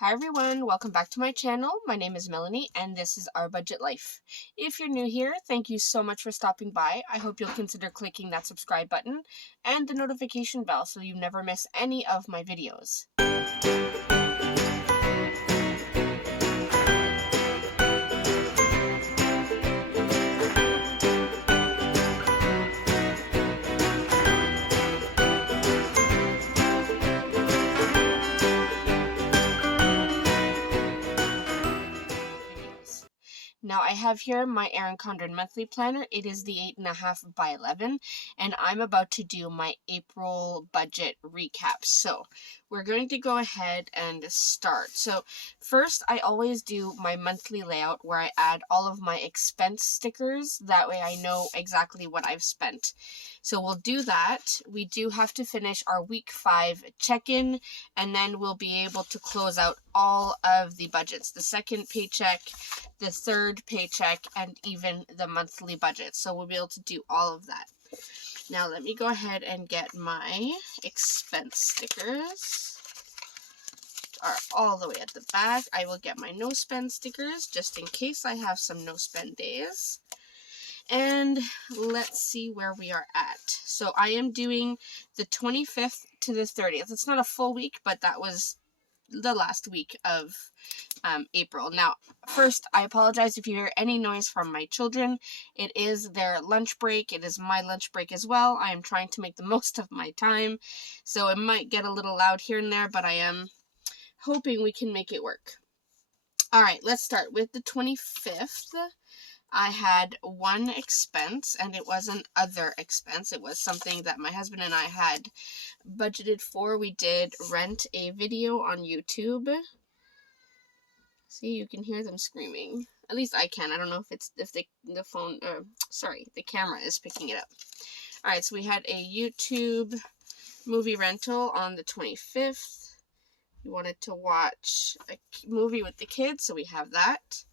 Hi everyone, welcome back to my channel. My name is Melanie and this is Our Budget Life. If you're new here, thank you so much for stopping by. I hope you'll consider clicking that subscribe button and the notification bell so you never miss any of my videos. Now I have here my Erin Condren monthly planner. It is the 8.5 by 11 and I'm about to do my April budget recap. So we're going to go ahead and start. So first I always do my monthly layout where I add all of my expense stickers. That way I know exactly what I've spent. So we'll do that. We do have to finish our week 5 check-in and then we'll be able to close out all of the budgets. The second paycheck, the third paycheck, and even the monthly budget. So we'll be able to do all of that. Now let me go ahead and get my expense stickers. Are all the way at the back. I will get my no spend stickers just in case I have some no spend days. And let's see where we are at. So I am doing the 25th to the 30th. It's not a full week, but that was the last week of April. Now, first, I apologize if you hear any noise from my children. It is their lunch break. It is my lunch break as well. I am trying to make the most of my time, so it might get a little loud here and there, but I am hoping we can make it work. All right, let's start with the 25th. I had one expense, and it was an other expense. It was something that my husband and I had budgeted for. We did rent a video on YouTube. See, you can hear them screaming. At least I can. I don't know if the camera is picking it up. All right, so we had a YouTube movie rental on the 25th. We wanted to watch a movie with the kids, so we have that.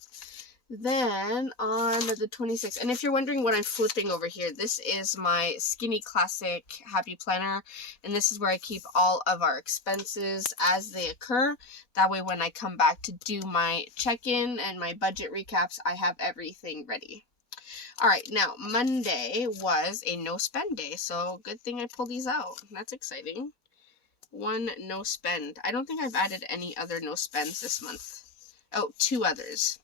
Then on the 26th, and if you're wondering what I'm flipping over here, this is my Skinny Classic Happy Planner, and this is where I keep all of our expenses as they occur. That way when I come back to do my check-in and my budget recaps, I have everything ready. Alright, now Monday was a no spend day, so good thing I pulled these out. That's exciting. One no spend. I don't think I've added any other no spends this month. Oh, 2 others.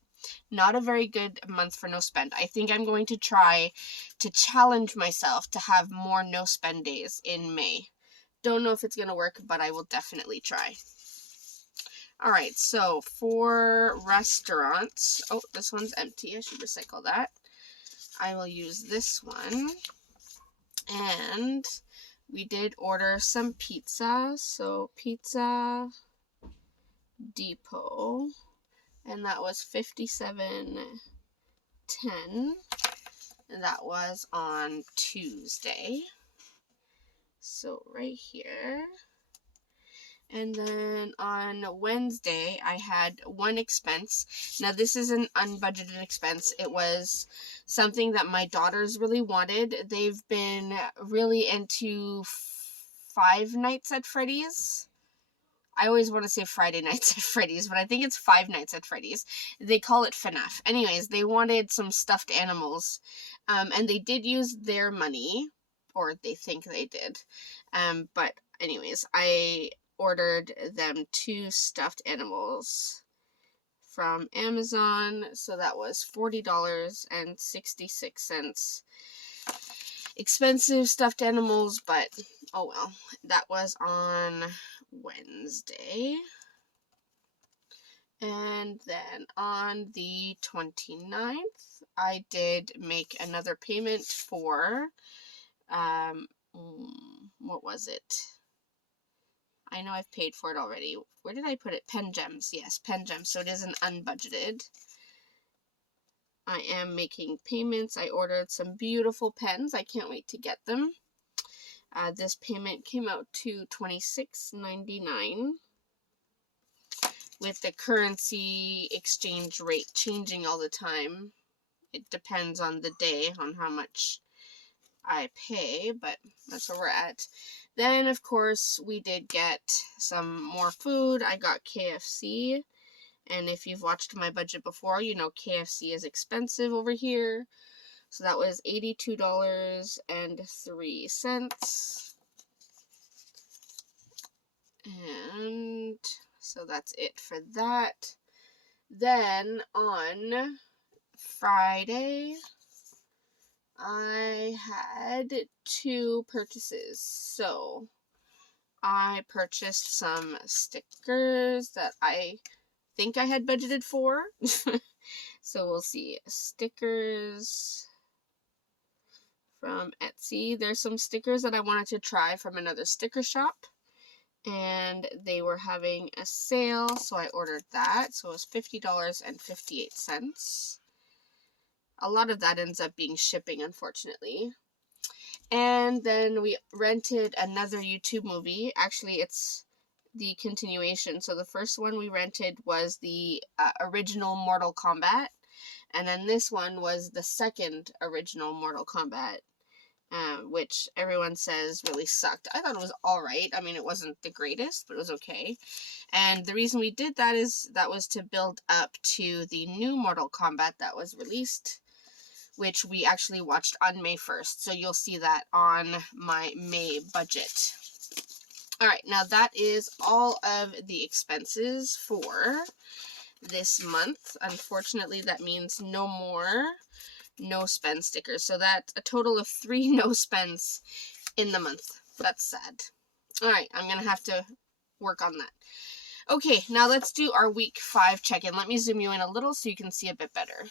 Not a very good month for no spend. I think I'm going to try to challenge myself to have more no spend days in May. Don't know if it's going to work, but I will definitely try. All right, so for restaurants, oh, this one's empty. I should recycle that. I will use this one. And we did order some pizza. So Pizza Depot. And that was $57.10. And that was on Tuesday. So right here. And then on Wednesday, I had one expense. Now this is an unbudgeted expense. It was something that my daughters really wanted. They've been really into Five Nights at Freddy's. I always want to say Friday Nights at Freddy's, but I think it's Five Nights at Freddy's. They call it FNAF. Anyways, they wanted some stuffed animals, and they did use their money, or they think they did. But anyways, I ordered them 2 stuffed animals from Amazon, so that was $40.66. Expensive stuffed animals, but oh well. That was on Wednesday. And then on the 29th, I did make another payment for, what was it? I know I've paid for it already. Where did I put it? Pen Gems. Yes, Pen Gems. So it isn't unbudgeted. I am making payments. I ordered some beautiful pens. I can't wait to get them. This payment came out to $26.99. With the currency exchange rate changing all the time, it depends on the day on how much I pay, but that's where we're at. Then, of course, we did get some more food. I got KFC, and if you've watched my budget before, you know KFC is expensive over here. So that was $82.03. And so that's it for that. Then on Friday, I had 2 purchases. So I purchased some stickers that I think I had budgeted for. So we'll see. Stickers from Etsy. There's some stickers that I wanted to try from another sticker shop, and they were having a sale, so I ordered that. So it was $50.58. A lot of that ends up being shipping, unfortunately. And then we rented another YouTube movie. Actually, it's the continuation. So the first one we rented was the original Mortal Kombat, and then this one was the second original Mortal Kombat, which everyone says really sucked. I thought it was alright. I mean, it wasn't the greatest, but it was okay. And the reason we did that is that was to build up to the new Mortal Kombat that was released, which we actually watched on May 1st. So you'll see that on my May budget. Alright, now that is all of the expenses for this month. Unfortunately, that means no more no spend stickers. So that's a total of 3 no spends in the month. That's sad. Alright, I'm going to have to work on that. Okay, now let's do our week 5 check-in. Let me zoom you in a little so you can see a bit better.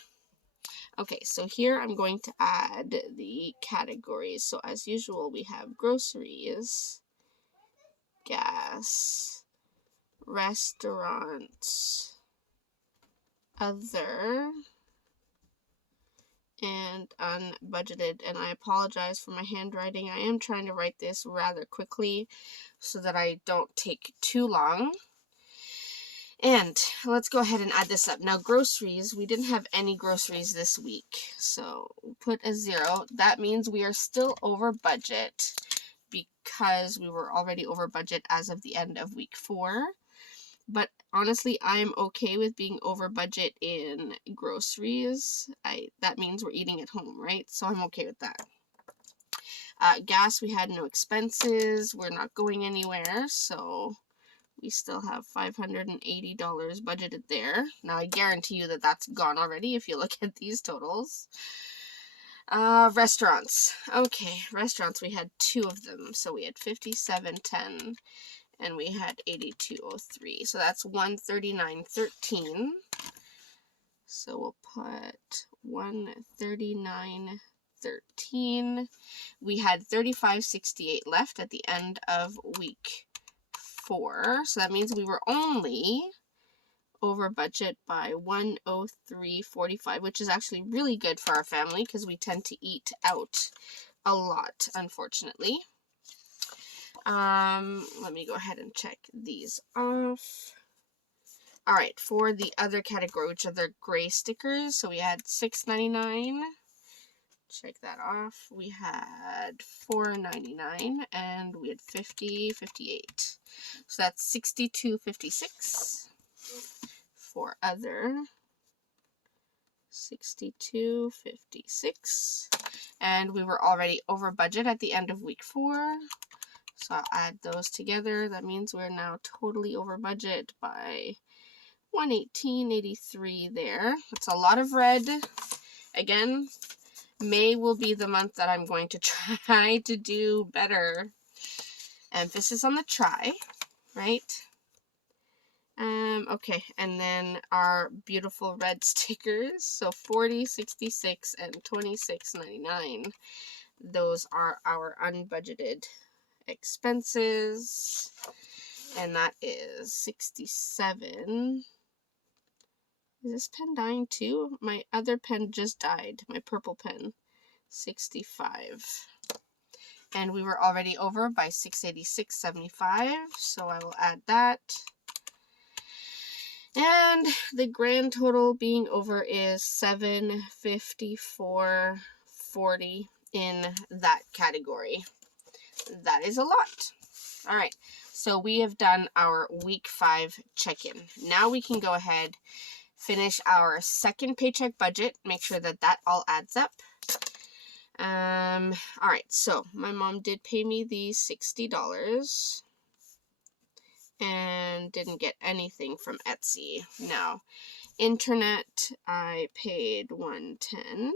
Okay, so here I'm going to add the categories. So as usual, we have groceries, gas, restaurants, other, and unbudgeted. And I apologize for my handwriting. I am trying to write this rather quickly so that I don't take too long. And let's go ahead and add this up. Now, groceries, we didn't have any groceries this week, so we'll put a 0. That means we are still over budget because we were already over budget as of the end of week 4. But honestly, I'm okay with being over budget in groceries. That means we're eating at home, right? So I'm okay with that. Gas, we had no expenses. We're not going anywhere, so we still have $580 budgeted there. Now, I guarantee you that that's gone already if you look at these totals. Restaurants. Okay, restaurants, we had 2 of them. So we had $57.10 and we had $82.03. So that's $139.13. So we'll put $139.13. We had $35.68 left at the end of week 4. So that means we were only over budget by $103.45, which is actually really good for our family because we tend to eat out a lot, unfortunately. Let me go ahead and check these off. Alright, for the other category, which are the gray stickers, so we had $6.99. Check that off. We had $4.99 and we had $50.58. So that's $62.56 for other. $62.56. And we were already over budget at the end of week 4. So I'll add those together. That means we're now totally over budget by $118.83 there. That's a lot of red. Again, May will be the month that I'm going to try to do better. Emphasis on the try, right? Okay, and then our beautiful red stickers. So $40, $66, and $26.99. Those are our unbudgeted expenses. And that is $67. Is this pen dying too? My other pen just died. My purple pen. $65. And we were already over by $686.75. So I will add that. And the grand total being over is $754.40. in that category. That is a lot. All right, so we have done our week 5 check-in. Now we can go ahead, finish our second paycheck budget, make sure that that all adds up. All right, so my mom did pay me the $60 and didn't get anything from Etsy. Now, internet, I paid $110.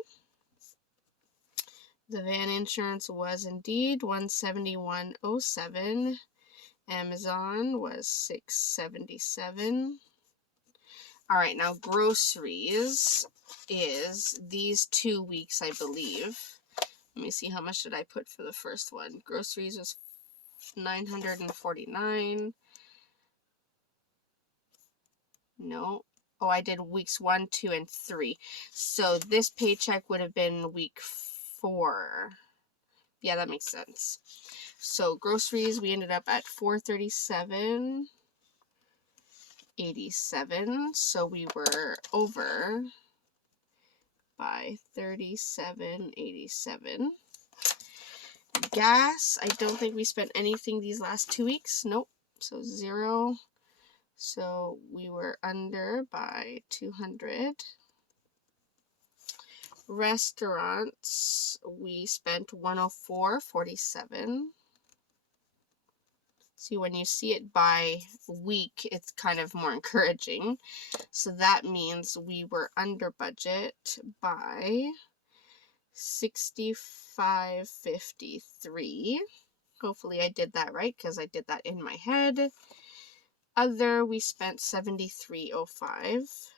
The van insurance was indeed $171.07. Amazon was $677. All right, now groceries is these 2 weeks, I believe. Let me see, how much did I put for the first one? Groceries was $949. No. Oh, I did weeks 1, 2, and 3. So this paycheck would have been week 4. Yeah, that makes sense. So groceries, we ended up at $437.87. So we were over by $37.87. Gas, I don't think we spent anything these last 2 weeks. Nope. So 0. So we were under by 200. Restaurants, we spent $104.47. See, when you see it by week, it's kind of more encouraging. So that means we were under budget by $65.53. Hopefully I did that right, because I did that in my head. Other, we spent $73.05.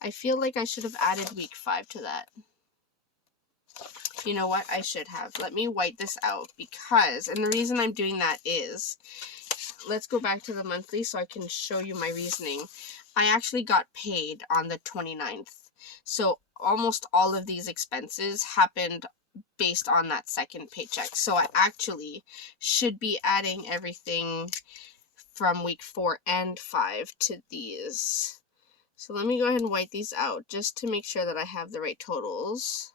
I feel like I should have added week 5 to that. You know what? I should have. Let me white this out, because, and the reason I'm doing that is, let's go back to the monthly so I can show you my reasoning. I actually got paid on the 29th. So almost all of these expenses happened based on that second paycheck. So I actually should be adding everything from week 4 and 5 to these. So let me go ahead and white these out just to make sure that I have the right totals.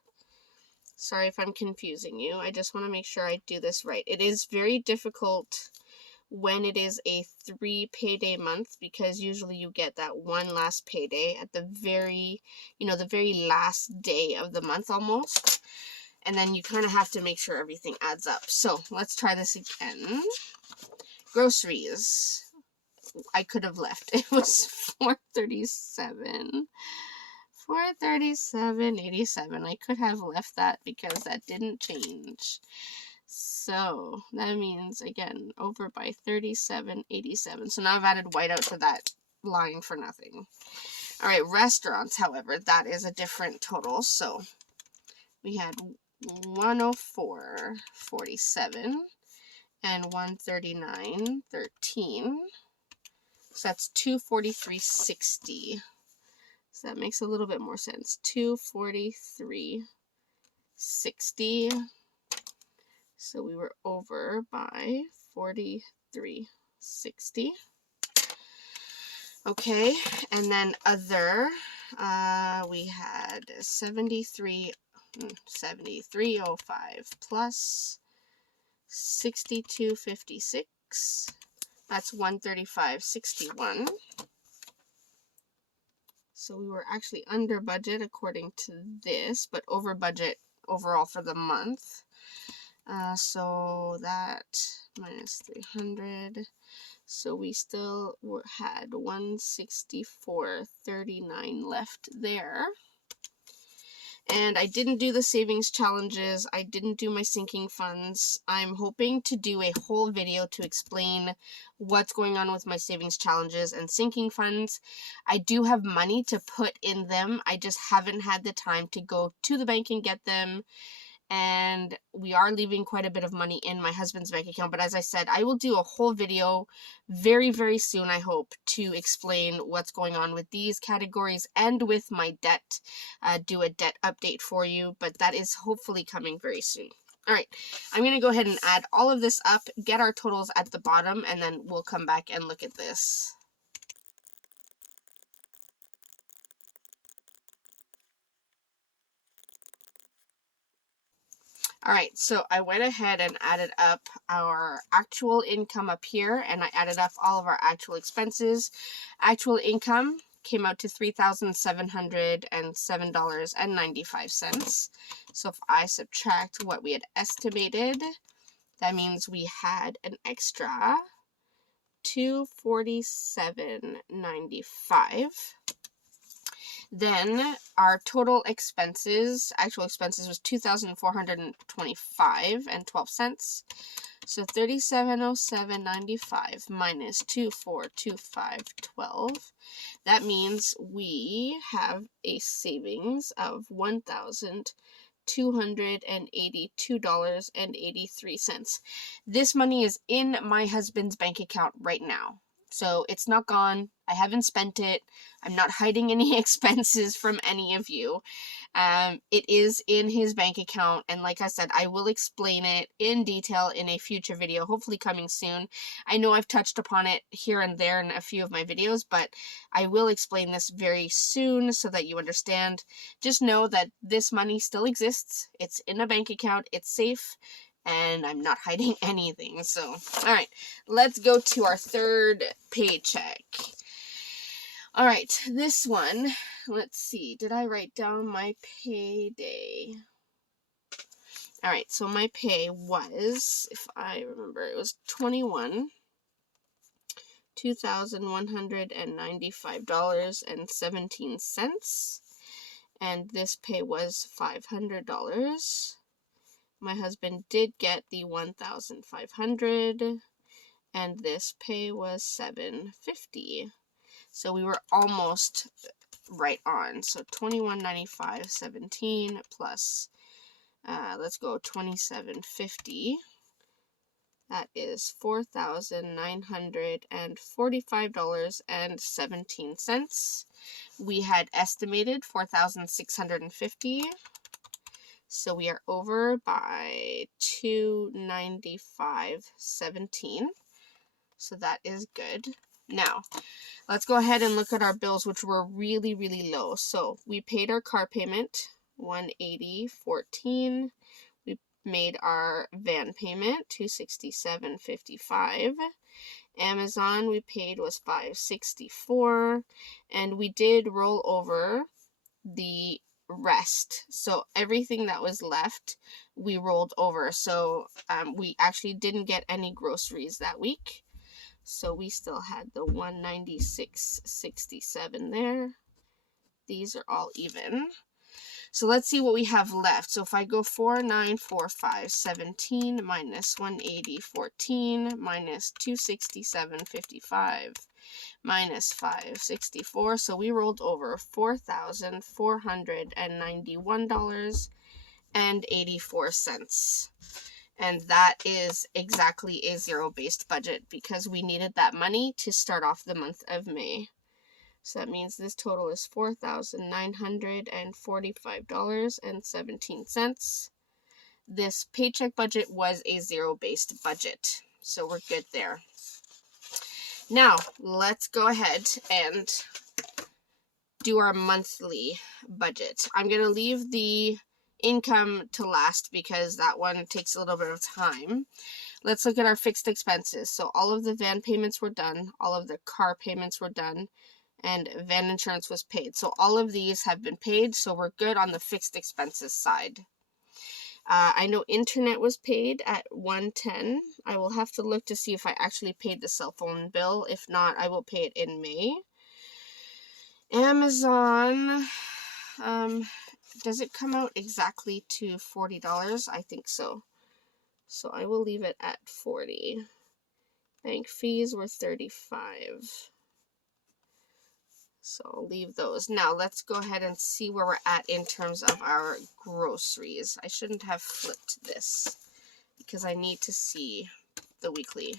Sorry if I'm confusing you. I just want to make sure I do this right. It is very difficult when it is a 3 payday month, because usually you get that one last payday at the very, the very last day of the month almost. And then you kind of have to make sure everything adds up. So let's try this again. Groceries, I could have left. It was $437. $437.87. I could have left that because that didn't change. So that means, again, over by $37.87. So now I've added whiteout to that line for nothing. All right, restaurants, however, that is a different total. So we had $104.47 and $139.13. So that's $243.60. So that makes a little bit more sense. $243.60. So we were over by $43.60. Okay, and then other, we had $73.05 plus $62.56. That's $135.61. So we were actually under budget according to this, but over budget overall for the month. So that minus 300. So we still had $164.39 left there. And I didn't do the savings challenges. I didn't do my sinking funds. I'm hoping to do a whole video to explain what's going on with my savings challenges and sinking funds. I do have money to put in them. I just haven't had the time to go to the bank and get them. And we are leaving quite a bit of money in my husband's bank account. But as I said, I will do a whole video very, very soon, I hope, to explain what's going on with these categories and with my debt. Do a debt update for you, but that is hopefully coming very soon. All right, I'm going to go ahead and add all of this up, get our totals at the bottom, and then we'll come back and look at this. All right, so I went ahead and added up our actual income up here, and I added up all of our actual expenses. Actual income came out to $3,707.95. So if I subtract what we had estimated, that means we had an extra $247.95. Then our total expenses, actual expenses, was $2,425.12. So $3707.95 minus 2425.12. That means we have a savings of $1,282.83. This money is in my husband's bank account right now. So it's not gone. I haven't spent it. I'm not hiding any expenses from any of you. It is in his bank account, and like I said, I will explain it in detail in a future video, hopefully coming soon. I know I've touched upon it here and there in a few of my videos, but I will explain this very soon so that you understand. Just know that this money still exists. It's in a bank account. It's safe. And I'm not hiding anything. So, all right, let's go to our third paycheck. All right, this one, let's see. Did I write down my payday? All right, so my pay was, if I remember, it was $2,195.17. And this pay was $500. My husband did get the $1,500, and this pay was $750. So we were almost right on. So $21.95.17 plus, let's go $27.50. That is $4,945.17. We had estimated $4,650. So we are over by $295.17. So that is good. Now, let's go ahead and look at our bills, which were really, really low. So we paid our car payment, $180.14. We made our van payment, $267.55. Amazon we paid was $564, and we did roll over the rest. So everything that was left, we rolled over. So we actually didn't get any groceries that week. So we still had the $196.67 there. These are all even. So let's see what we have left. So if I go 4945.17 minus 180.14 minus 267.55 minus 564. So we rolled over $4,491.84. And that is exactly a zero-based budget because we needed that money to start off the month of May. So that means this total is $4,945.17. This paycheck budget was a zero-based budget. So we're good there. Now, let's go ahead and do our monthly budget. I'm going to leave the income to last because that one takes a little bit of time. Let's look at our fixed expenses. So all of the van payments were done, all of the car payments were done, and van insurance was paid. So all of these have been paid, so we're good on the fixed expenses side. I know internet was paid at $110. I will have to look to see if I actually paid the cell phone bill. If not, I will pay it in May. Amazon, does it come out exactly to $40? I think so. So I will leave it at $40. Bank fees were $35. So I'll leave those. Now let's go ahead and see where we're at in terms of our groceries. I shouldn't have flipped this because I need to see the weekly.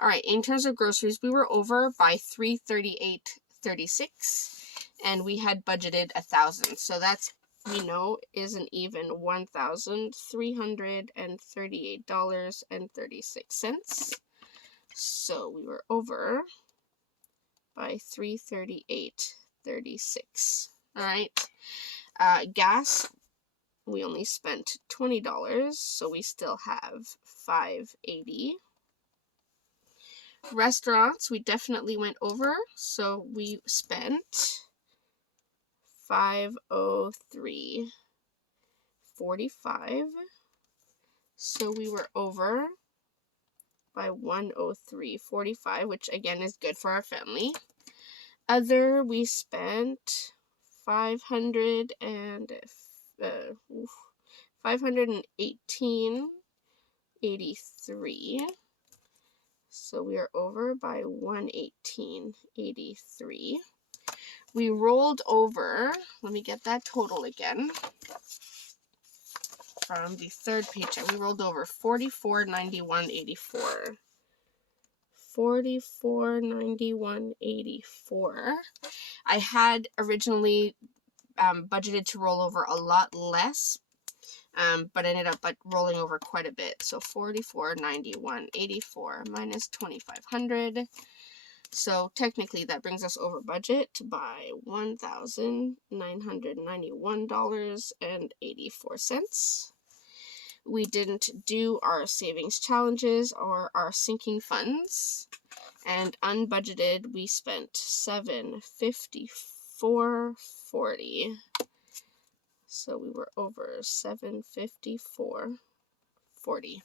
All right, in terms of groceries, we were over by $338.36, and we had budgeted $1,000. So that's, we know, is an even $1,338.36. So we were over by $338.36. All right. Gas we only spent $20, so we still have $5.80. Restaurants, we definitely went over, so we spent $503.45. So we were over by $103.45, which again is good for our family. Other, we spent $518.83. So we are over by $118.83. We rolled over, let me get that total again. From the third paycheck, we rolled over $44.91.84. $44.91.84. I had originally budgeted to roll over a lot less, but ended up rolling over quite a bit. So $44.91.84 minus $2,500. So technically that brings us over budget by $1,991.84. We didn't do our savings challenges or our sinking funds, and unbudgeted we spent $754.40. So we were over $754.40.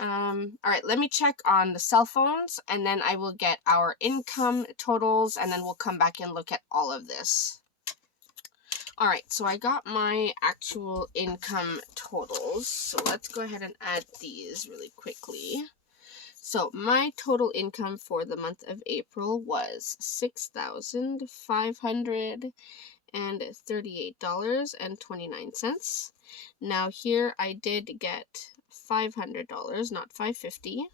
All right, let me check on the cell phones, and then I will get our income totals, and then we'll come back and look at all of this. All right, so I got my actual income totals. So let's go ahead and add these really quickly. So my total income for the month of April was $6,538.29. Now here I did get $500, not $550.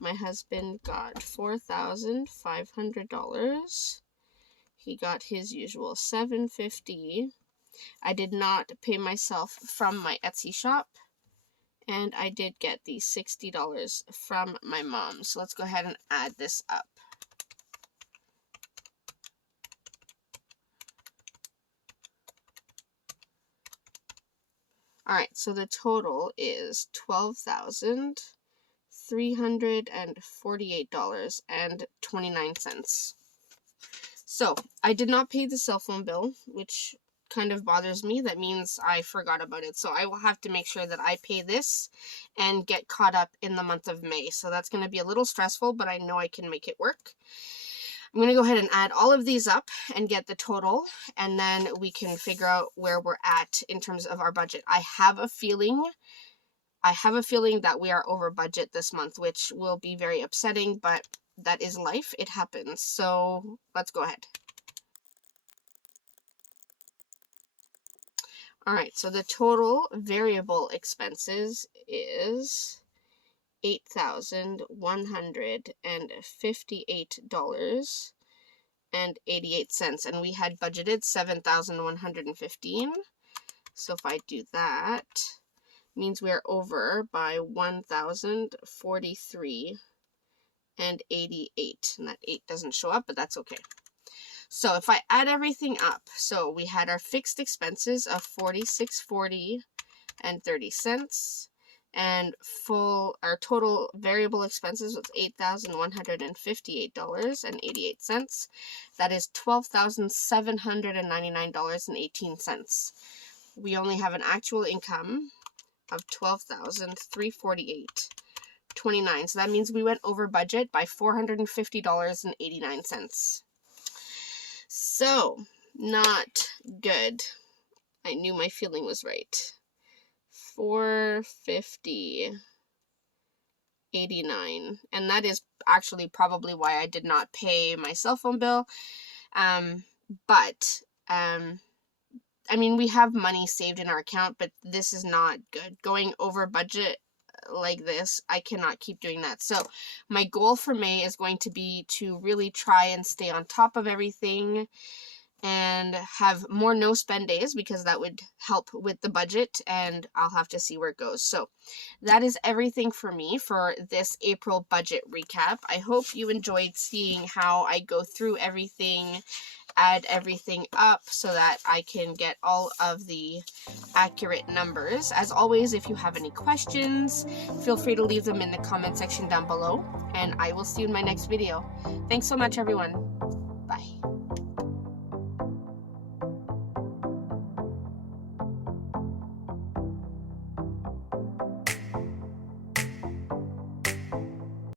My husband got $4,500. He got his usual $750. I did not pay myself from my Etsy shop, and I did get the $60 from my mom. So let's go ahead and add this up. All right, so the total is $12,348.29. So I did not pay the cell phone bill, which kind of bothers me. That means I forgot about it. So I will have to make sure that I pay this and get caught up in the month of May. So that's going to be a little stressful, but I know I can make it work. I'm going to go ahead and add all of these up and get the total, and then we can figure out where we're at in terms of our budget. I have a feeling that we are over budget this month, which will be very upsetting, but that is life. It happens. So let's go ahead. All right, so the total variable expenses is $8,158.88, and we had budgeted $7,115. So if I do that, it means we are over by $1,043.88, and that 8 doesn't show up, but that's okay. So if I add everything up, so we had our fixed expenses of $46.40.30, and our total variable expenses was $8,158.88. That is $12,799.18. We only have an actual income of $12,348.29. So that means we went over budget by $450.89. So, not good. I knew my feeling was right. $450.89. And that is actually probably why I did not pay my cell phone bill. I mean, we have money saved in our account, but this is not good. Going over budget like this, I cannot keep doing that. So my goal for May is going to be to really try and stay on top of everything and have more no spend days, because that would help with the budget, and I'll have to see where it goes. So that is everything for me for this April budget recap. I hope you enjoyed seeing how I go through everything add everything up so that I can get all of the accurate numbers. As always, if you have any questions, feel free to leave them in the comment section down below, and I will see you in my next video. Thanks so much, everyone. Bye.